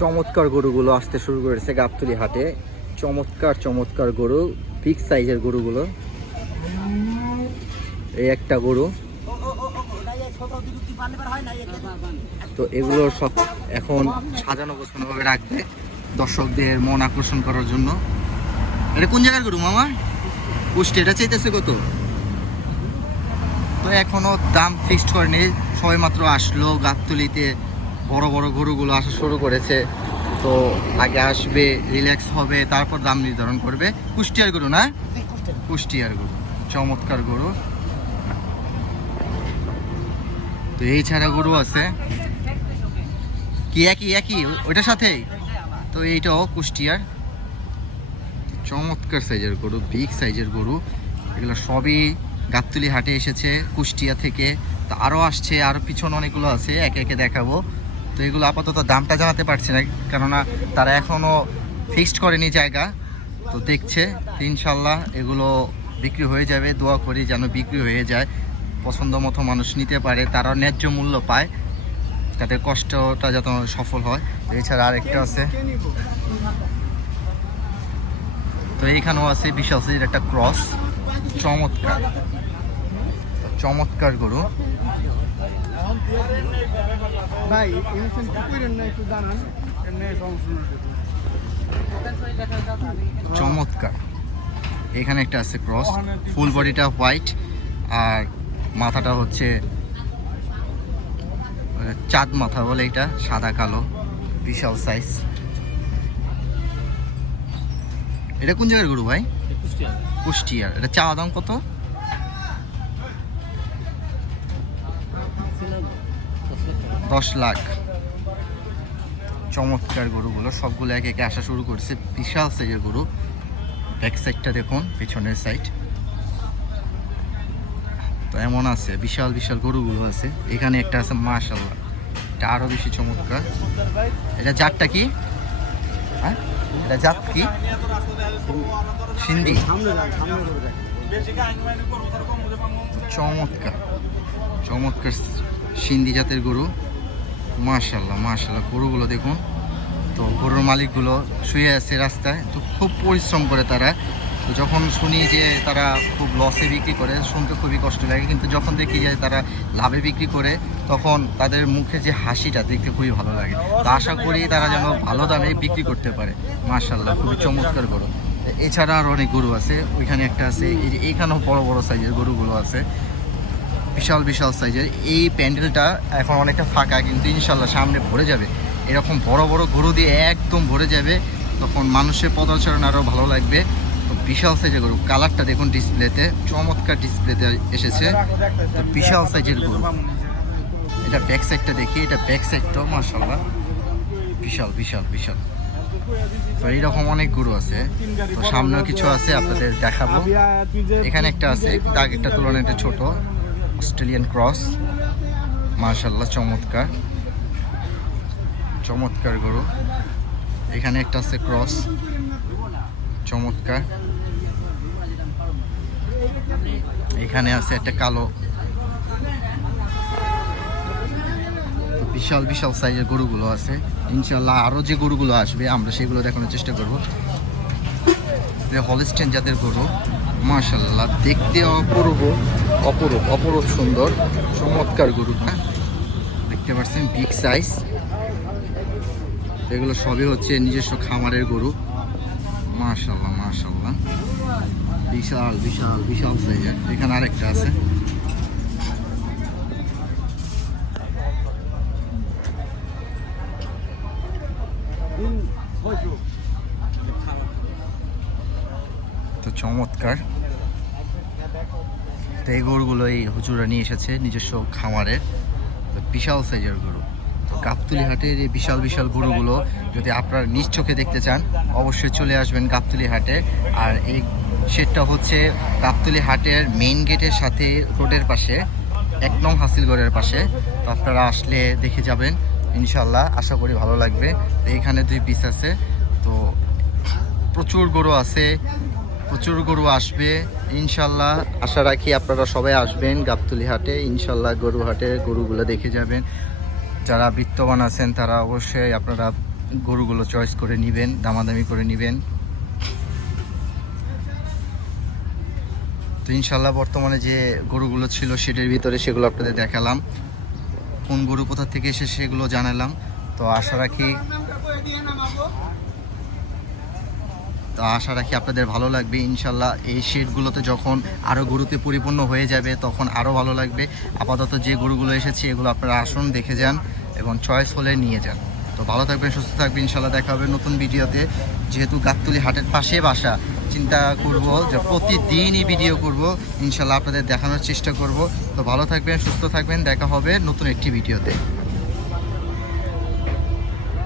চমৎকার গরুগুলো আসতে শুরু করেছে গাবতলী হাটে। চমৎকার চমৎকার গরু, বিগ সাইজের গরুগুলো। এই একটা গরু, তো এগুলো সব এখন সাজানো গোছানো ভাবে রাখবে দর্শকদের মন আকর্ষণ করার জন্য। এটা কোন জায়গার গরু মামা? কুষ্টি। এটা চাইতেছে কত? তো এখনো দাম ফিক্সড করেনি, সবাই মাত্র আসলো গাবতলীতে। বড় বড় গরুগুলো আসা শুরু করেছে, তো আগে আসবে, রিল্যাক্স হবে, তারপর দাম নির্ধারণ করবে। কুষ্টিয়ার গরু না? কুষ্টিয়ার গরু, চমৎকার গরু। তো এই ছাড়া গরু আছে কি একই একই ওইটার সাথেই। তো এইটাও কুষ্টিয়ার, চমৎকার সাইজের গরু, বিগ সাইজের গরু। এগুলো সবই গাবতলী হাটে এসেছে কুষ্টিয়া থেকে। তো আরও আসছে, আরও পিছনে অনেকগুলো আছে, একে একে দেখাবো। তো এগুলো আপাতত দামটা জানাতে পারছি না, কেননা তারা এখনও ফিক্সড করেনি জায়গা। তো দেখছে, ইনশাল্লাহ এগুলো বিক্রি হয়ে যাবে। দোয়া করি যেন বিক্রি হয়ে যায়, পছন্দ মতো মানুষ নিতে পারে, তারা ন্যায্য মূল্য পায়, তাদের কষ্টটা যাতে সফল হয়। এছাড়া আরেকটা আছে, তো এইখানেও আছে বিশাল সাইজের একটা ক্রস, চমৎকার চমৎকার গরু। চমৎকার। এখানে একটা আছে ক্রস, ফুল বডিটা হোয়াইট আর মাথাটা হচ্ছে চাঁদ মাথা বলে, এটা সাদা কালো, বিশাল সাইজ। এটা কোন জায়গার গরু ভাই? কুষ্টিয়ার। এটা চাওয়া দাম কত? 10 লাখ। চমৎকার গরুগুলো সবগুলো একে একে আসা শুরু করছে, বিশাল সাইজের গরু। ব্যাক সাইডটা দেখুন, পেছনের সাইড। তো এমন আছে, বিশাল বিশাল গরুগুলো আছে। এখানে একটা আছে, মাশাআল্লাহ, এটা আরো বেশি চমৎকার। এটা জাতটা কি? হ্যাঁ, এটা জাত কি? সিন্ধি। চমৎকার চমৎকার সিন্ধি জাতের গরু, মাশাআল্লাহ মাশাআল্লাহ। গরুগুলো দেখুন। তো গরুর মালিকগুলো শুয়ে আছে রাস্তায়, তো খুব পরিশ্রম করে তারা। তো যখন শুনি যে তারা খুব লসে বিক্রি করে, শুনতে খুবই কষ্ট লাগে, কিন্তু যখন দেখি যে তারা লাভে বিক্রি করে, তখন তাদের মুখে যে হাসিটা দেখতে খুবই ভালো লাগে। তো আশা করি তারা যেন ভালো দামে বিক্রি করতে পারে। মাশাআল্লাহ, খুবই চমৎকার গরু। এছাড়া আরও অনেক গরু আছে, ওইখানে একটা আছে, এই যে এইখানেও বড় বড় সাইজের গরুগুলো আছে, বিশাল বিশাল সাইজের। এই প্যান্ডেলটা এখন অনেকটা ফাঁকা, কিন্তু ইনশাল্লাহ সামনে ভরে যাবে। এরকম বড় বড় গরু দিয়ে একদম ভরে যাবে, তখন মানুষের পদচারণ আরও ভালো লাগবে। তো বিশাল সাইজের গরু, কালারটা দেখুন ডিসপ্লেতে, চমৎকার ডিসপ্লেতে এসেছে। তো বিশাল সাইজের গরু। এটা ব্যাক সাইডটা দেখি, এটা ব্যাক সাইডটাও মাশাআল্লাহ বিশাল বিশাল বিশাল। তো এইরকম অনেক গরু আছে, তো সামনেও কিছু আছে, আপনাদের দেখাবো। এখানে একটা আছে, আগেরটা তুলনায় একটা ছোট, অস্ট্রেলিয়ান ক্রস, মাশাআল্লাহ চমৎকার চমৎকার গরু। এখানে একটা আছে ক্রস, চমৎকার। এখানে আছে একটা কালো। বিশাল বিশাল সাইজের গরুগুলো আছে। ইনশাল্লাহ আরও যে গরুগুলো আসবে আমরা সেগুলো দেখানোর চেষ্টা করব। হলস্টেইন জাতের গরু, মাশাআল্লাহ দেখতে অপূর্ব অপরূপ অপরূপ সুন্দর, চমৎকার গরুটা দেখতে পাচ্ছেন, বিগ সাইজ। এগুলো সবই হচ্ছে নিজস্ব খামারের গরু, মাশাআল্লাহ মাশাআল্লাহ, বিশাল বিশাল বিশাল সাইজের। এখানে আরেকটা আছে, তো চমৎকার। তো এই গরুগুলো এই হুজুরা নিয়ে এসেছে নিজস্ব খামারের, বিশাল সাইজের গরু। তো গাবতলী হাটের এই বিশাল বিশাল গরুগুলো যদি আপনারা নিজ চোখে দেখতে চান, অবশ্যই চলে আসবেন গাবতলী হাটে। আর এই শেডটা হচ্ছে গাবতলী হাটের মেইন গেটের সাথে, রোডের পাশে, 1 নং হাসিলগড়ের পাশে। তো আপনারা আসলে দেখে যাবেন, ইনশাল্লাহ আশা করি ভালো লাগবে। তো এখানে 2 পিস আছে, তো প্রচুর গরু আছে, প্রচুর গরু আসবে ইনশাল্লাহ। আশা রাখি আপনারা সবাই আসবেন গাবতলী হাটে, ইনশাল্লাহ গরু হাটে গরুগুলো দেখে যাবেন। যারা বিত্তবান আছেন তারা অবশ্যই আপনারা গরুগুলো চয়েস করে নেবেন, দামাদামি করে নেবেন। তো ইনশাল্লাহ বর্তমানে যে গরুগুলো ছিল সেটার ভিতরে সেগুলো আপনাদের দেখালাম, কোন গরু কোথা থেকে এসে সেগুলো জানালাম। তো আশা রাখি আপনাদের ভালো লাগবে ইনশাল্লাহ। এই শেডগুলোতে যখন আরও গরুতে পরিপূর্ণ হয়ে যাবে তখন আরও ভালো লাগবে। আপাতত যে গরুগুলো এসেছে এগুলো আপনারা আসুন, দেখে যান এবং চয়েস হলে নিয়ে যান। তো ভালো থাকবেন, সুস্থ থাকবেন, ইনশাল্লাহ দেখা হবে নতুন ভিডিওতে। যেহেতু গাবতলী হাটের পাশে বাসা, চিন্তা করব যে প্রতিদিনই ভিডিও করব, ইনশাল্লাহ আপনাদের দেখানোর চেষ্টা করব। তো ভালো থাকবেন, সুস্থ থাকবেন, দেখা হবে নতুন একটি ভিডিওতে।